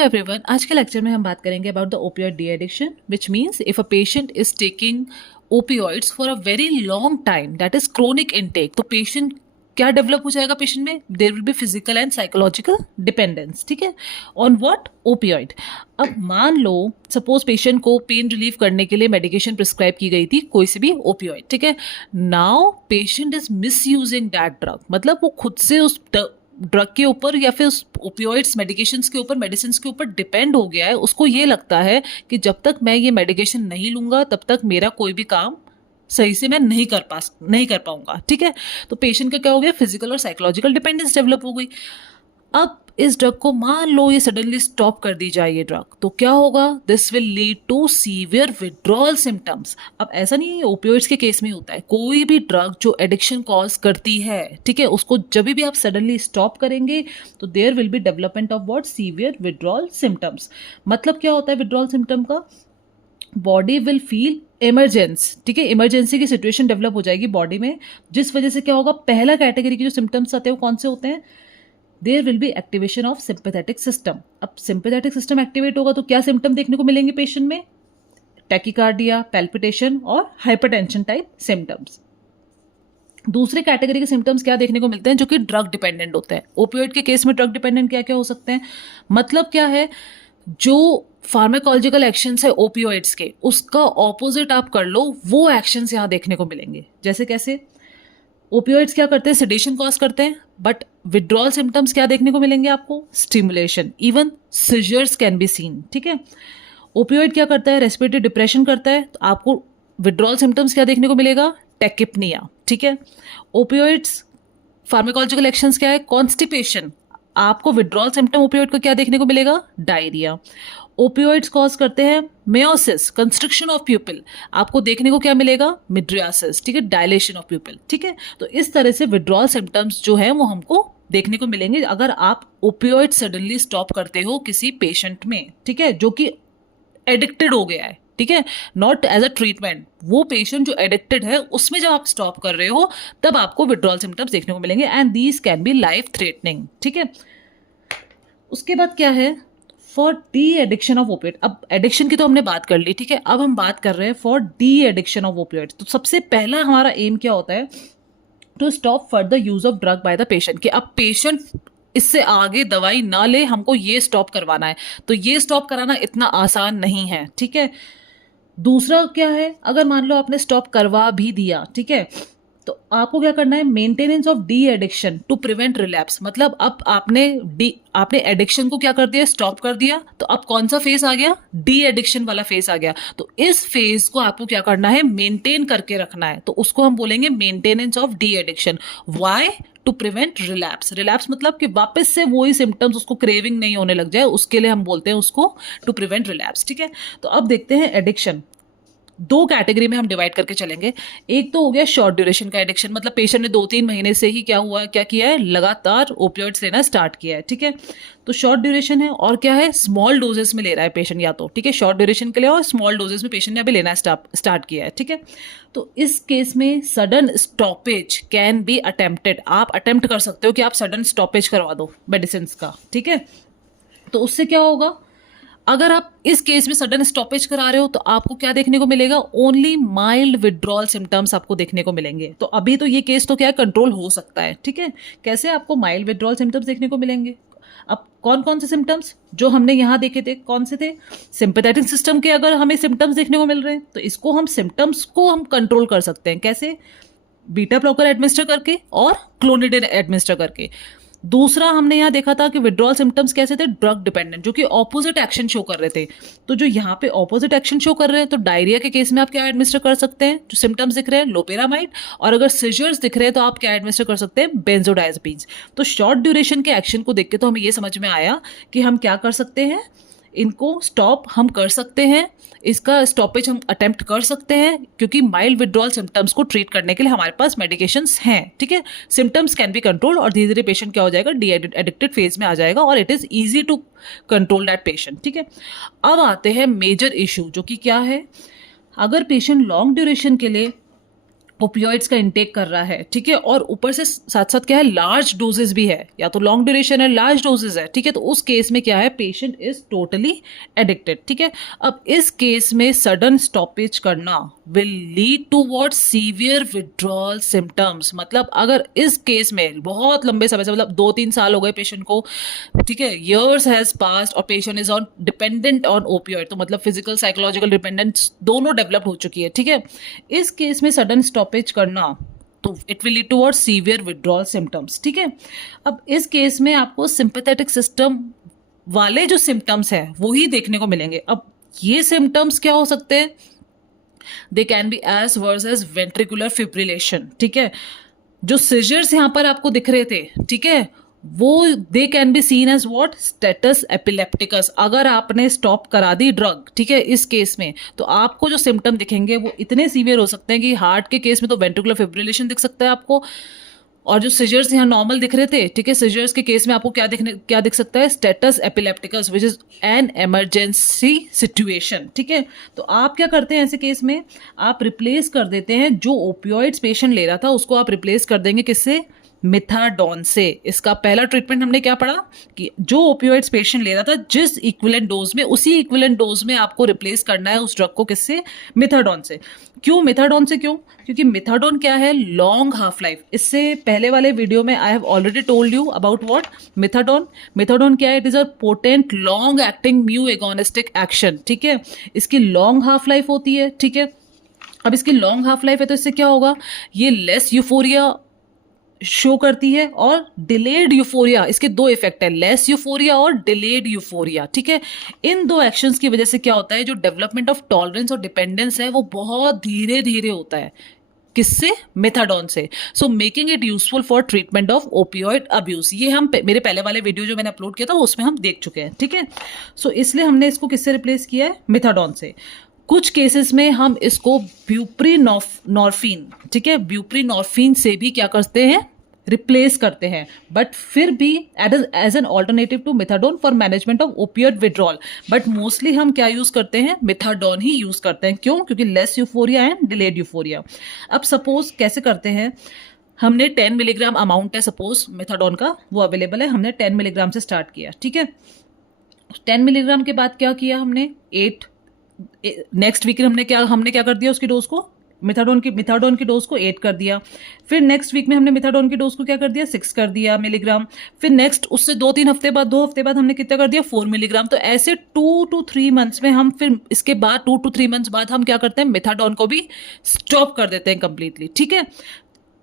Everyone, आज के lecture में हम बात करेंगे about the opioid de addiction, which means if a patient is taking opioids for a very long time, that is chronic intake, तो patient क्या develop हो जाएगा पेशेंट में? There will be physical and psychological dependence, ठीक है, on what? Opioid. अब मान लो suppose patient को पेन रिलीफ करने के लिए मेडिकेशन प्रिस्क्राइब की गई थी, कोई सी भी ओपियोइड, ठीक है। Now patient is miss using that drug, मतलब वो खुद से उस ड्रग के ऊपर या फिर ओपियोइड्स मेडिकेशंस के ऊपर, मेडिसिन के ऊपर डिपेंड हो गया है। उसको ये लगता है कि जब तक मैं ये मेडिकेशन नहीं लूंगा तब तक मेरा कोई भी काम सही से मैं नहीं कर पाऊंगा, ठीक है। तो पेशेंट का क्या हो गया? फिजिकल और साइकोलॉजिकल डिपेंडेंस डेवलप हो गई। अब इस ड्रग को मान लो ये सडनली स्टॉप कर दी जाए ये ड्रग, तो क्या होगा? This will lead to severe withdrawal symptoms. अब ऐसा नहीं है ओपियोइड्स के केस में होता है, कोई भी ड्रग जो एडिक्शन कॉज करती है, ठीक है, उसको जब भी आप सडनली स्टॉप करेंगे तो there will be development of what? Severe withdrawal symptoms. मतलब क्या होता है विड्रॉल सिम्टम का? बॉडी विल फील इमरजेंस, ठीक है, इमरजेंसी की सिचुएशन डेवलप हो जाएगी बॉडी में, जिस वजह से क्या होगा? पहला कैटेगरी के जो सिम्टम्स आते हैं वो कौन से होते हैं? There will be activation of sympathetic system. अब सिंपैथेटिक सिस्टम एक्टिवेट होगा तो क्या सिम्टम देखने को मिलेंगे पेशेंट में? टैकीकार्डिया, पैल्पिटेशन और हाइपरटेंशन टाइप सिम्टम्स। दूसरे कैटेगरी के सिम्टम्स क्या देखने को मिलते हैं? जो कि ड्रग डिपेंडेंट होते हैं। ओपियोइड के केस में ड्रग डिपेंडेंट क्या क्या हो सकते हैं? मतलब क्या है? जो फार्माकोलॉजिकल एक्शंस है ओपियोइड्स के, उसका ऑपोजिट आप कर लो, वो एक्शंस यहाँ देखने को मिलेंगे। जैसे कैसे? ओपियोइड्स क्या करते हैं? सेडेशन कॉज करते हैं, बट विड्रॉल सिम्टम्स क्या देखने को मिलेंगे आपको? Stimulation, even seizures can be seen, ठीक है। ओपियोइड क्या करता है? रेस्पिरेटरी डिप्रेशन करता है, तो आपको विड्रॉल सिम्टम्स क्या देखने को मिलेगा? टेकिपनिया, ठीक है। ओपियोइड्स फार्माकोलॉजिकल एक्शंस क्या है? कॉन्स्टिपेशन, आपको विड्रॉल सिम्टम ओपियोइड को क्या देखने को मिलेगा? डायरिया। ओपियोइड्स कॉज करते हैं मेयोसिस, कंस्ट्रक्शन ऑफ प्यूपिल, आपको देखने को क्या मिलेगा? मिड्रियासिस, ठीक है, डायलेशन ऑफ प्यूपिल, ठीक है। तो इस तरह से विड्रॉल सिम्टम्स जो है वो हमको देखने को मिलेंगे अगर आप ओपियोइड सडनली स्टॉप करते हो किसी पेशेंट में, ठीक है, जो कि एडिक्टेड हो गया है, ठीक है, नॉट एज अ ट्रीटमेंट। वो पेशेंट जो एडिक्टेड है उसमें जब आप स्टॉप कर रहे हो तब आपको विड्रॉल सिम्टम्स देखने को मिलेंगे, and these can be life threatening, ठीक है। उसके बाद क्या है? For de addiction of opioid. अब एडिक्शन की तो हमने बात कर ली, ठीक है, अब हम बात कर रहे हैं for de addiction of opioid. तो सबसे पहला हमारा एम क्या होता है? To stop further use of drug by the patient, कि अब पेशेंट इससे आगे दवाई ना ले, हमको ये स्टॉप करवाना है। तो ये स्टॉप कराना इतना आसान नहीं है, ठीक है। दूसरा क्या है? अगर मान लो आपने स्टॉप करवा भी दिया, ठीक है, तो आपको क्या करना है? Maintenance of de addiction to prevent relapse. मतलब अब आपने एडिक्शन को क्या कर दिया? स्टॉप कर दिया, तो अब कौन सा फेज आ गया? डी एडिक्शन वाला फेज आ गया। तो इस फेज को आपको क्या करना है? मेंटेन करके रखना है, तो उसको हम बोलेंगे maintenance of de addiction. Why? To prevent relapse. Relapse मतलब कि वापस से वही सिम्टम्स, उसको क्रेविंग नहीं होने लग जाए, उसके लिए हम बोलते हैं उसको टू प्रिवेंट रिलैप्स, ठीक है। तो अब देखते हैं एडिक्शन। दो कैटेगरी में हम डिवाइड करके चलेंगे। एक तो हो गया शॉर्ट ड्यूरेशन का एडिक्शन, मतलब पेशेंट ने 2-3 महीने से ही क्या किया है? लगातार ओपियोइड्स लेना स्टार्ट किया है, ठीक है, तो शॉर्ट ड्यूरेशन है। और क्या है? स्मॉल डोजेस में ले रहा है पेशेंट, या तो, ठीक है, शॉर्ट ड्यूरेशन के लिए और स्मॉल डोजेस में पेशेंट ने अभी लेना स्टार्ट किया है, ठीक है। तो इस केस में sudden stoppage can be attempted. आप अटेम्प्ट कर सकते हो कि आप सडन स्टॉपेज करवा दो मेडिसिन का, ठीक है। तो उससे क्या होगा? अगर आप इस केस में सडन स्टॉपेज करा रहे हो तो आपको क्या देखने को मिलेगा? ओनली माइल्ड विड्रॉल सिम्टम्स आपको देखने को मिलेंगे। तो अभी तो ये केस तो क्या है? कंट्रोल हो सकता है, ठीक है। कैसे आपको माइल्ड विड्रॉल सिम्टम्स देखने को मिलेंगे? अब कौन कौन से सिम्टम्स जो हमने यहाँ देखे थे, कौन से थे? सिंपैथेटिक सिस्टम के अगर हमें सिम्टम्स देखने को मिल रहे हैं तो इसको हम सिम्टम्स को हम कंट्रोल कर सकते हैं। कैसे? बीटा ब्लॉकर एडमिनिस्टर करके और क्लोनिडेन एडमिनिस्टर करके। दूसरा हमने यहाँ देखा था कि विड्रॉल सिम्टम्स कैसे थे? ड्रग डिपेंडेंट, जो कि ऑपोजिट एक्शन शो कर रहे थे। तो जो यहाँ पे ऑपोजिट एक्शन शो कर रहे हैं, तो डायरिया के केस में आप क्या एडमिनिस्टर कर सकते हैं? जो सिम्टम्स दिख रहे हैं, लोपेरामाइड, और अगर सीजर्स दिख रहे हैं तो आप क्या एडमिनिस्टर कर सकते हैं? बेंजोडाइज़ेपिन्स। तो शॉर्ट ड्यूरेशन के एक्शन को देख के तो हमें ये समझ में आया कि हम क्या कर सकते हैं? इनको स्टॉप हम कर सकते हैं, इसका स्टॉपेज हम अटेम्प्ट कर सकते हैं, क्योंकि माइल्ड विड्रॉल सिम्टम्स को ट्रीट करने के लिए हमारे पास मेडिकेशंस हैं, ठीक है। सिम्टम्स कैन बी कंट्रोल और धीरे धीरे पेशेंट क्या हो जाएगा? डी एडिक्टेड फेज में आ जाएगा और it is easy to control that patient, ठीक है। अब आते हैं मेजर इशू, जो कि क्या है? अगर पेशेंट लॉन्ग ड्यूरेशन के लिए ओपियोइड्स का इंटेक कर रहा है, ठीक है, और ऊपर से साथ साथ क्या है, लार्ज डोजेस भी है, या तो लॉन्ग ड्यूरेशन है, लार्ज डोजेस है, ठीक है, तो उस केस में क्या है, पेशेंट इज टोटली एडिक्टेड, ठीक है। अब इस केस में सडन स्टॉपेज करना will lead to what, severe withdrawal symptoms. मतलब अगर इस केस में बहुत लंबे समय से, मतलब 2-3 साल हो गए पेशेंट को, ठीक है, ईयर्स हैज पास्ड और patient is on dependent on opioid, तो मतलब फिजिकल साइकोलॉजिकल डिपेंडेंस दोनों डेवलप हो चुकी है, ठीक है, इस केस में सडन स्टॉपेज करना तो it will lead to what, severe withdrawal symptoms, ठीक है। अब इस केस में आपको सिंपैथेटिक सिस्टम वाले जो सिम्टम्स हैं वो ही देखने को मिलेंगे। अब ये सिम्टम्स क्या हो सकते हैं, they can be as worse as ventricular fibrillation, ठीक है, जो सीजर्स यहां पर आपको दिख रहे थे, ठीक है, वो they can be seen as what, status epilepticus. अगर आपने स्टॉप करा दी ड्रग, ठीक है, इस केस में, तो आपको जो सिम्टम दिखेंगे वो इतने सीवियर हो सकते हैं कि हार्ट के केस में तो वेंट्रिकुलर फिब्रिलेशन दिख सकता है आपको, और जो सिजर्स यहाँ नॉर्मल दिख रहे थे, ठीक है, सिजर्स के केस में आपको क्या दिख सकता है, status epilepticus which is an emergency situation, ठीक है। तो आप क्या करते हैं ऐसे केस में, आप रिप्लेस कर देते हैं जो ओपियोइड्स पेशेंट ले रहा था उसको आप रिप्लेस कर देंगे किससे, मिथाडोन से। इसका पहला ट्रीटमेंट हमने क्या पढ़ा कि जो ओपियोइड्स पेशेंट ले रहा था जिस इक्विवेलेंट डोज में, उसी इक्विवेलेंट डोज में आपको रिप्लेस करना है उस ड्रग को, किससे, मिथाडोन से। क्यों मिथाडोन से, क्यों, क्योंकि मिथाडोन क्या है, लॉन्ग हाफ लाइफ। इससे पहले वाले वीडियो में I have already told you about what, methadone. Methadone क्या है, it is a potent long acting mu agonistic action, ठीक है, इसकी लॉन्ग हाफ लाइफ होती है, ठीक है। अब इसकी लॉन्ग हाफ लाइफ है तो इससे क्या होगा, ये लेस यूफोरिया शो करती है और डिलेड यूफोरिया, इसके दो इफेक्ट है, लेस यूफोरिया और डिलेड यूफोरिया, ठीक है। इन दो एक्शंस की वजह से क्या होता है, जो डेवलपमेंट ऑफ टॉलरेंस और डिपेंडेंस है वो बहुत धीरे धीरे होता है, किससे, मेथाडोन से। So making it useful for treatment of opioid abuse. ये हम मेरे पहले वाले वीडियो जो मैंने अपलोड किया था उसमें हम देख चुके हैं, ठीक है। सो इसलिए हमने इसको किससे रिप्लेस किया है, मेथाडोन से। कुछ केसेस में हम इसको ब्यूप्रीनॉर्फिन, ठीक है, ब्यूप्रीनॉर्फिन से भी क्या करते हैं, रिप्लेस करते हैं, बट फिर भी as an alternative to methadone for management of opioid withdrawal. But mostly हम क्या यूज करते हैं, मिथाडोन ही यूज करते हैं। क्यों, क्योंकि less euphoria and delayed euphoria. अब सपोज कैसे करते हैं, हमने 10 मिलीग्राम अमाउंट है सपोज मेथाडोन का, वो अवेलेबल है, हमने 10 मिलीग्राम से स्टार्ट किया, ठीक है। 10 मिलीग्राम के बाद क्या किया हमने, 8 नेक्स्ट वीक हमने क्या कर दिया, उसकी डोज को, मिथाडोन की डोज को 8 कर दिया। फिर नेक्स्ट वीक में हमने मिथाडोन की डोज को क्या कर दिया, 6 कर दिया मिलीग्राम। फिर नेक्स्ट उससे 2-3 हफ्ते बाद, 2 हफ्ते बाद हमने कितना कर दिया, 4 मिलीग्राम। तो ऐसे 2 to 3 मंथ्स में हम, फिर इसके बाद 2 to 3 मंथ्स बाद हम क्या करते हैं, मिथाडोन को भी स्टॉप कर देते हैं कंप्लीटली, ठीक है।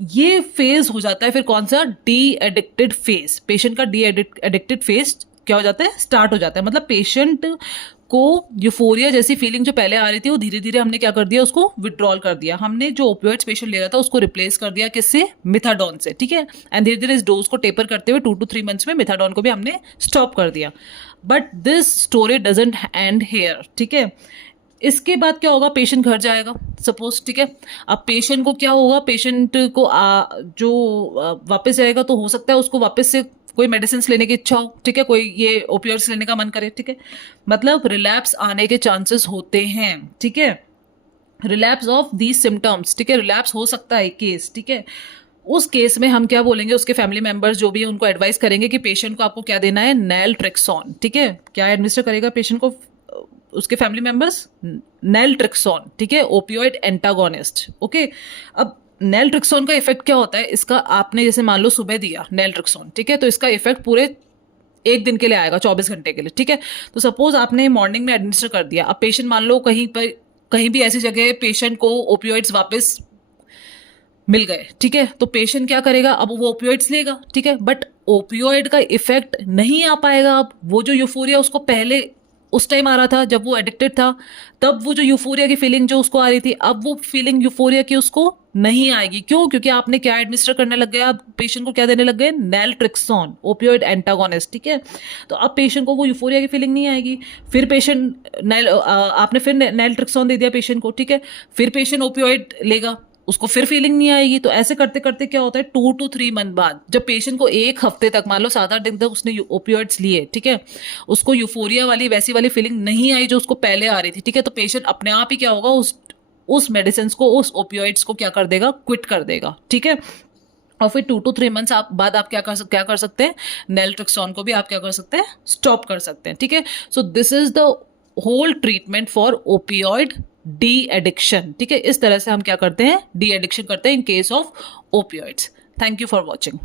ये फेज हो जाता है फिर कौन सा, डी एडिक्टेड फेज। पेशेंट का डी एडिक्टेड फेज क्या हो जाता है, स्टार्ट हो जाता है। मतलब पेशेंट को यूफोरिया जैसी फीलिंग जो पहले आ रही थी वो धीरे धीरे हमने क्या कर दिया, उसको विड्रॉल कर दिया। हमने जो ओपियोइड्स पेशेंट ले रहा था उसको रिप्लेस कर दिया किससे, मिथाडोन से, ठीक है। एंड धीरे धीरे इस डोज को टेपर करते हुए 2 to 3 मंथ्स में मिथाडोन को भी हमने स्टॉप कर दिया। But this story doesn't end here, ठीक है। इसके बाद क्या होगा, पेशेंट घर जाएगा सपोज, ठीक है। अब पेशेंट को क्या होगा, पेशेंट को वापस जाएगा तो हो सकता है उसको वापस से कोई मेडिसिन लेने की इच्छा हो, ठीक है, कोई ये ओपियोइड्स लेने का मन करे, ठीक है। मतलब रिलैप्स आने के चांसेस होते हैं, ठीक है, रिलैप्स ऑफ दीज सिम्टम्स, ठीक है, रिलैप्स हो सकता है केस, ठीक है। उस केस में हम क्या बोलेंगे, उसके फैमिली मेंबर्स जो भी है उनको एडवाइस करेंगे कि पेशेंट को आपको क्या देना है, नैलट्रेक्सोन, ठीक है। क्या एडमिनिस्टर करेगा पेशेंट को उसके फैमिली मेंबर्स, नैलट्रेक्सोन, ठीक है, ओपियोइड एंटागोनिस्ट, ओके। अब नैलट्रेक्सोन का इफेक्ट क्या होता है, इसका आपने जैसे मान लो सुबह दिया नैलट्रेक्सोन, ठीक है, तो इसका इफेक्ट पूरे 1 दिन के लिए आएगा, 24 घंटे के लिए, ठीक है। तो सपोज आपने मॉर्निंग में एडमिनिस्टर कर दिया, अब पेशेंट मान लो कहीं भी ऐसी जगह पेशेंट को ओपियोइड्स वापस मिल गए, ठीक है, तो पेशेंट क्या करेगा, अब वो ओपियोइड्स लेगा, ठीक है, बट ओपियोइड का इफेक्ट नहीं आ पाएगा। अब वो जो यूफोरिया उसको पहले उस टाइम आ रहा था जब वो एडिक्टेड था, तब वो जो यूफोरिया की फीलिंग जो उसको आ रही थी, अब वो फीलिंग यूफोरिया की उसको नहीं आएगी। क्यों, क्योंकि आपने क्या एडमिनिस्टर करने लग गया, अब पेशेंट को क्या देने लग गए, नैलट्रेक्सोन, ओपियोइड एंटागोनिस्ट, ठीक है। तो अब पेशेंट को वो यूफोरिया की फीलिंग नहीं आएगी। फिर आपने फिर नैलट्रेक्सोन दे दिया पेशेंट को, ठीक है, फिर पेशेंट ओपियोइड लेगा, उसको फिर फीलिंग नहीं आएगी। तो ऐसे करते करते क्या होता है, 2 to 3 मंथ बाद जब पेशेंट को 1 हफ्ते तक, मान लो 7-8 दिन तक उसने ओपियोइड्स लिए, ठीक है, उसको यूफोरिया वाली वैसी वाली फीलिंग नहीं आई जो उसको पहले आ रही थी, ठीक है, तो पेशेंट अपने आप ही क्या होगा, उस उस मेडिसिन को, उस ओपियोइड्स को क्या कर देगा, क्विट कर देगा, ठीक है। और फिर 2 to 3 मंथ्स बाद आप क्या कर सकते हैं, नेल्ट्रिक्सोन को भी आप क्या कर सकते हैं, स्टॉप कर सकते हैं, ठीक है। So this is the whole treatment for opioid de addiction, ठीक है। इस तरह से हम क्या करते हैं, डी एडिक्शन करते हैं in case of opioids. Thank you for watching.